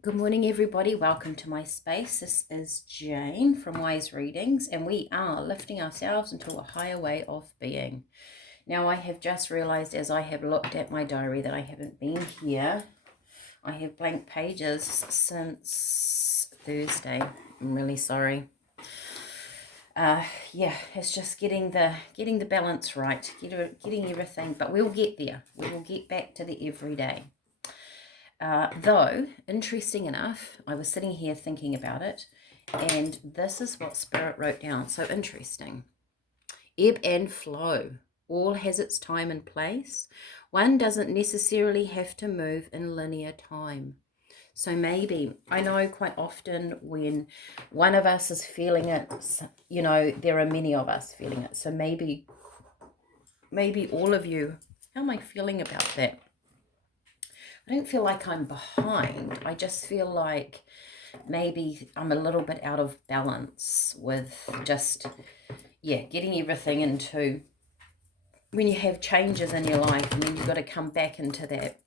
Good morning, everybody. Welcome to my space. This is Jane from Wise Readings, and we are lifting ourselves into a higher way of being. Now, I have just realized as I have looked at my diary that I haven't been here. I have blank pages since Thursday. I'm really sorry. Yeah, it's just getting the balance right, getting everything, but we'll get there. We will get back to the everyday. Though, interesting enough, I was sitting here thinking about it, and this is what Spirit wrote down. So interesting. Ebb and flow. All has its time and place. One doesn't necessarily have to move in linear time. So maybe, I know quite often when one of us is feeling it, there are many of us feeling it. So maybe all of you, how am I feeling about that? I don't feel like I'm behind. I just feel like maybe I'm a little bit out of balance with just, getting everything into when you have changes in your life and then you've got to come back into that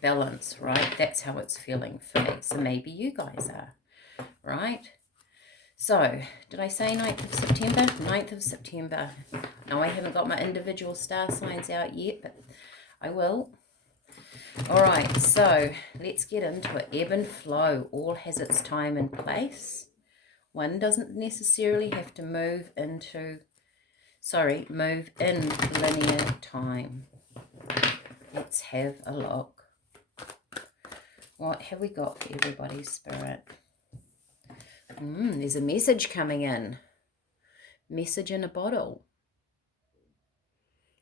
balance, right? That's how it's feeling for me. So maybe you guys are, right? So, did I say 9th of September? 9th of September. No, I haven't got my individual star signs out yet, but I will. All right, so let's get into it. Ebb and flow all has its time and place. One doesn't necessarily have to move in linear time. Let's have a look. What have we got for everybody's spirit? There's a message coming in. Message in a bottle.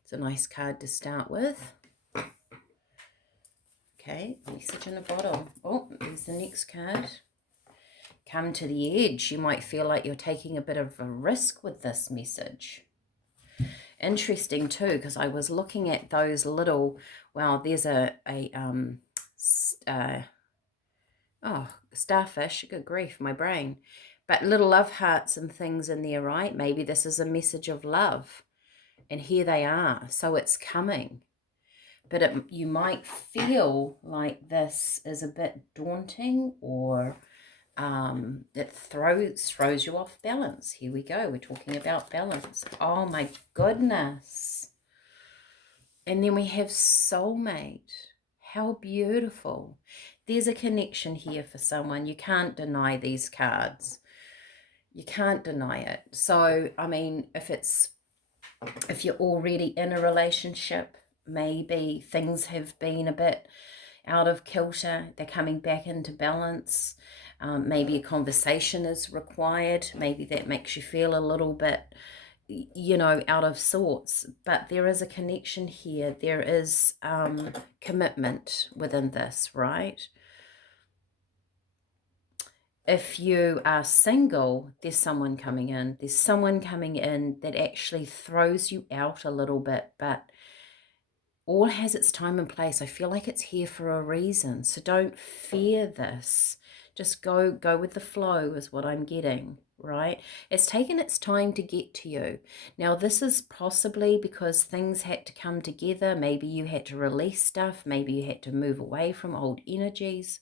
It's a nice card to start with. Okay, message in a bottle. Oh, there's the next card. Come to the edge. You might feel like you're taking a bit of a risk with this message. Interesting too, because I was looking at those little, there's starfish, good grief, my brain, but little love hearts and things in there, right? Maybe this is a message of love, and here they are, so it's coming. But you might feel like this is a bit daunting, or it throws you off balance. Here we go. We're talking about balance. Oh my goodness. And then we have soulmate. How beautiful. There's a connection here for someone. You can't deny these cards. You can't deny it. So, I mean, if you're already in a relationship, maybe things have been a bit out of kilter. They're coming back into balance. Maybe a conversation is required. Maybe that makes you feel a little bit, out of sorts. But there is a connection here. There is commitment within this, right? If you are single, there's someone coming in. There's someone coming in that actually throws you out a little bit, but all has its time and place. I feel like it's here for a reason. So don't fear this. Just go with the flow is what I'm getting, right? It's taken its time to get to you. Now, this is possibly because things had to come together. Maybe you had to release stuff. Maybe you had to move away from old energies.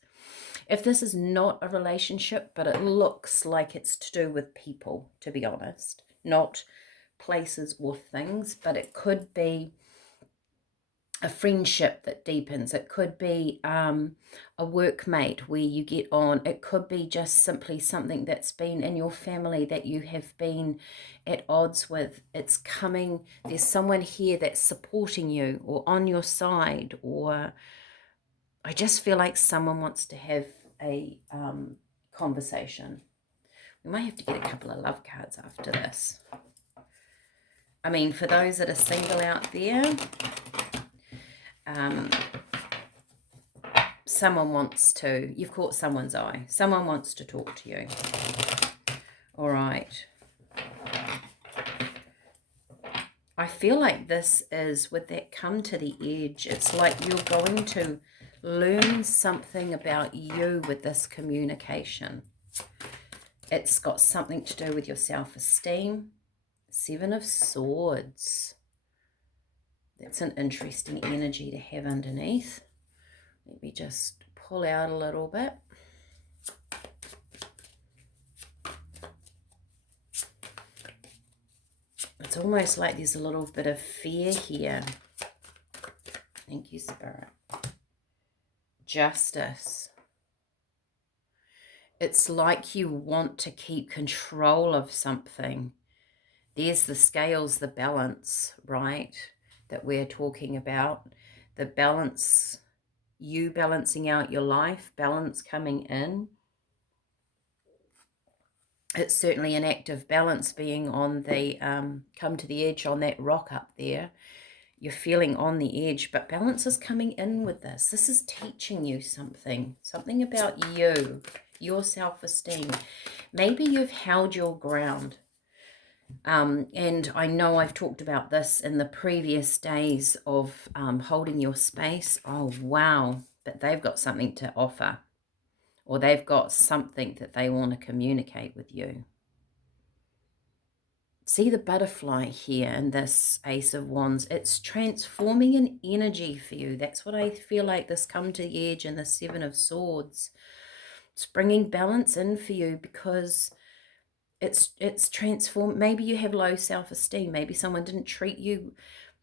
If this is not a relationship, but it looks like it's to do with people, to be honest, not places or things, but it could be a friendship that deepens. It could be a workmate where you get on. It could be just simply something that's been in your family that you have been at odds with. It's coming. There's someone here that's supporting you or on your side, or I just feel like someone wants to have a conversation. We might have to get a couple of love cards after this. I mean, for those that are single out there, you've caught someone's eye. Someone wants to talk to you. All right. I feel like this is, with that come to the edge, it's like you're going to learn something about you with this communication. It's got something to do with your self-esteem. 7 of Swords. That's an interesting energy to have underneath. Let me just pull out a little bit. It's almost like there's a little bit of fear here. Thank you, Spirit. Justice. It's like you want to keep control of something. There's the scales, the balance, right, that we're talking about. The balance, you balancing out your life, balance coming in. It's certainly an act of balance being on the, come to the edge on that rock up there. You're feeling on the edge, but balance is coming in with this. This is teaching you something about you, your self-esteem. Maybe you've held your ground. And I know I've talked about this in the previous days of holding your space. Oh, wow. But they've got something to offer, or they've got something that they want to communicate with you. See the butterfly here in this Ace of Wands. It's transforming an energy for you. That's what I feel like this come to the edge and the Seven of Swords. It's bringing balance in for you because it's transformed. Maybe you have low self-esteem. Maybe someone didn't treat you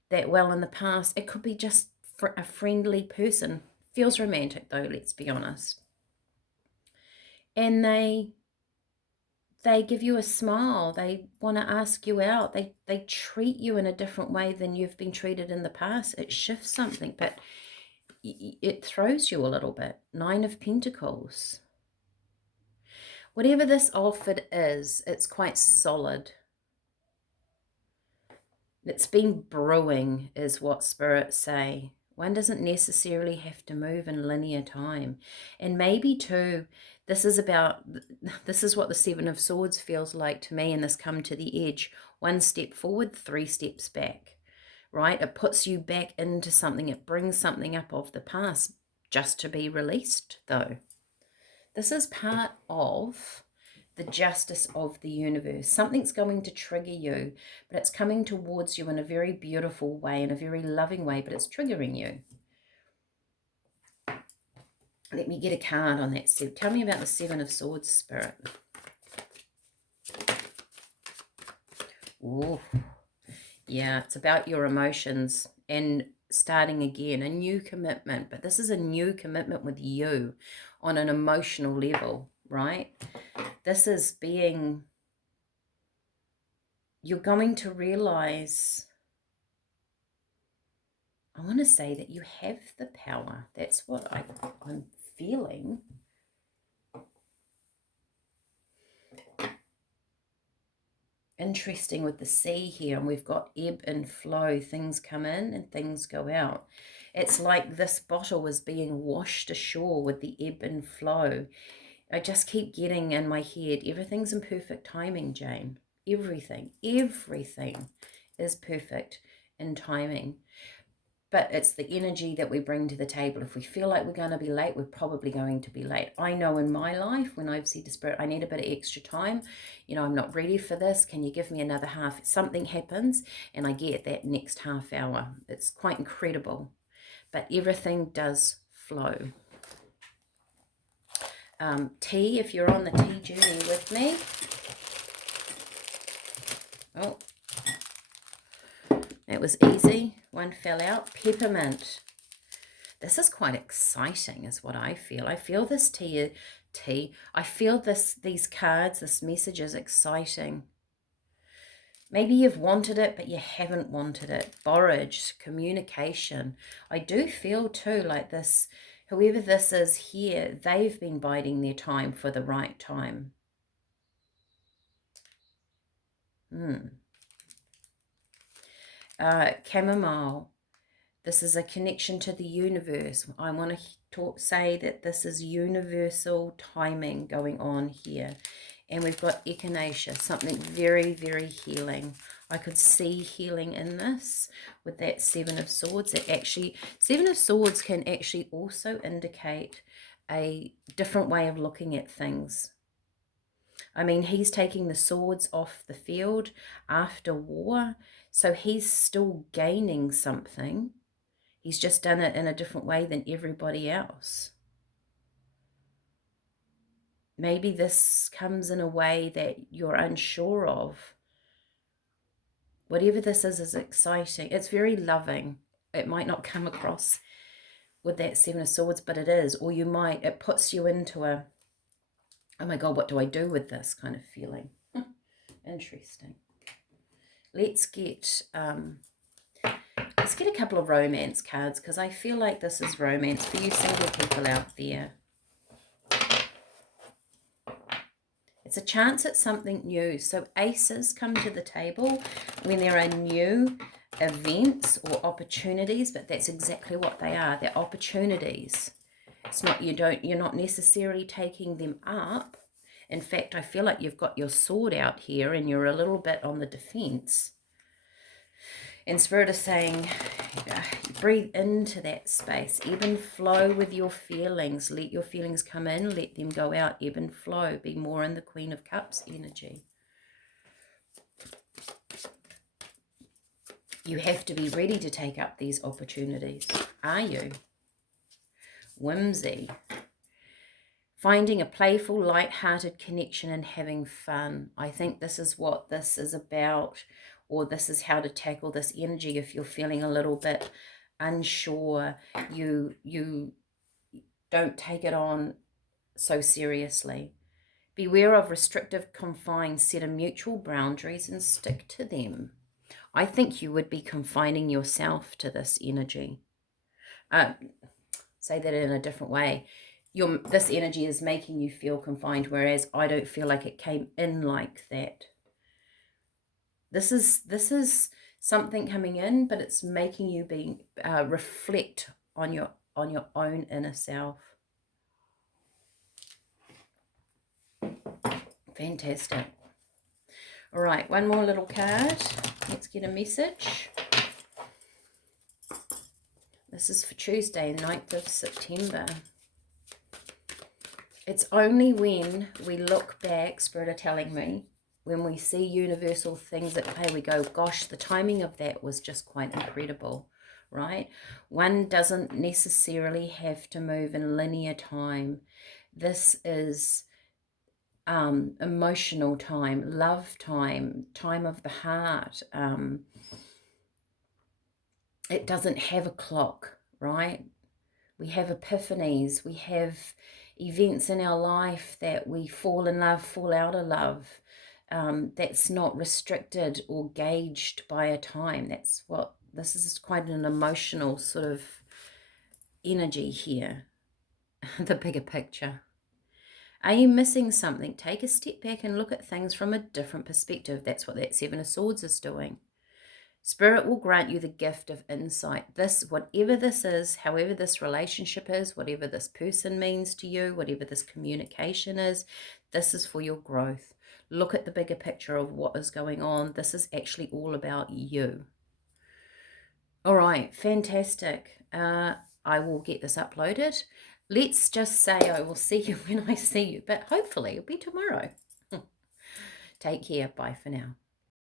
that well in the past. It could be just a friendly person. Feels romantic though, let's be honest. And they give you a smile. They want to ask you out. They treat you in a different way than you've been treated in the past. It shifts something, but it throws you a little bit. Nine of Pentacles. Whatever this offered is, it's quite solid. It's been brewing is what spirits say. One doesn't necessarily have to move in linear time. And maybe too, this is what the Seven of Swords feels like to me, and this come to the edge. 1 step forward, 3 steps back, right? It puts you back into something. It brings something up of the past just to be released though. This is part of the justice of the universe. Something's going to trigger you, but it's coming towards you in a very beautiful way, in a very loving way, but it's triggering you. Let me get a card on that. Tell me about the Seven of Swords, Spirit. Ooh. Yeah, it's about your emotions and starting again, a new commitment. But this is a new commitment with you on an emotional level, right? This is being, you're going to realize, I want to say that you have the power. That's what I'm feeling. Interesting with the sea here, and we've got ebb and flow. Things come in and things go out. It's like this bottle was being washed ashore with the ebb and flow. I just keep getting in my head, everything's in perfect timing, Jane. Everything is perfect in timing. But it's the energy that we bring to the table. If we feel like we're going to be late, we're probably going to be late. I know in my life, when I've said to Spirit, I need a bit of extra time. You know, I'm not ready for this. Can you give me another half? Something happens and I get that next half hour. It's quite incredible. But everything does flow. Tea, if you're on the tea journey with me. Oh, that was easy. One fell out. Peppermint. This is quite exciting is what I feel. I feel this tea. I feel these cards, this message is exciting. Maybe you've wanted it, but you haven't wanted it. Borage, communication. I do feel too like this, whoever this is here, they've been biding their time for the right time. Chamomile. This is a connection to the universe. I want to say that this is universal timing going on here. And we've got echinacea, something very, very healing. I could see healing in this with that Seven of Swords. Seven of Swords can actually also indicate a different way of looking at things. I mean, he's taking the swords off the field after war, so he's still gaining something. He's just done it in a different way than everybody else. Maybe this comes in a way that you're unsure of. Whatever this is exciting. It's very loving. It might not come across with that Seven of Swords, but it is. Or you might, it puts you into a, oh my God, what do I do with this kind of feeling? Interesting. Let's get a couple of romance cards, because I feel like this is romance for you single people out there. It's a chance at something new. So aces come to the table when there are new events or opportunities, but that's exactly what they are. They're opportunities. It's not, you're not necessarily taking them up. In fact, I feel like you've got your sword out here and you're a little bit on the defense. And Spirit is saying, breathe into that space. Ebb and flow with your feelings. Let your feelings come in. Let them go out. Ebb and flow. Be more in the Queen of Cups energy. You have to be ready to take up these opportunities. Are you? Whimsy. Finding a playful, light-hearted connection and having fun. I think this is what this is about, or this is how to tackle this energy if you're feeling a little bit unsure. You don't take it on so seriously. Beware of restrictive confines. Set a mutual boundaries and stick to them. I think you would be confining yourself to this energy. Say that in a different way. This energy is making you feel confined, whereas I don't feel like it came in like that. This is something coming in, but it's making you reflect on your own inner self. Fantastic. All right, one more little card. Let's get a message. This is for Tuesday, 9th of September. It's only when we look back, Spirit are telling me, when we see universal things at play, we go, gosh, the timing of that was just quite incredible, right? One doesn't necessarily have to move in linear time. This is emotional time, love time, time of the heart. It doesn't have a clock, right? We have epiphanies. We have events in our life that we fall in love, fall out of love. That's not restricted or gauged by a time. This is quite an emotional sort of energy here. The bigger picture. Are you missing something? Take a step back and look at things from a different perspective. That's what that Seven of Swords is doing. Spirit will grant you the gift of insight. Whatever this is, however this relationship is, whatever this person means to you, whatever this communication is, this is for your growth. Look at the bigger picture of what is going on. This is actually all about you. All right, fantastic. I will get this uploaded. Let's just say I will see you when I see you, but hopefully it'll be tomorrow. Take care. Bye for now.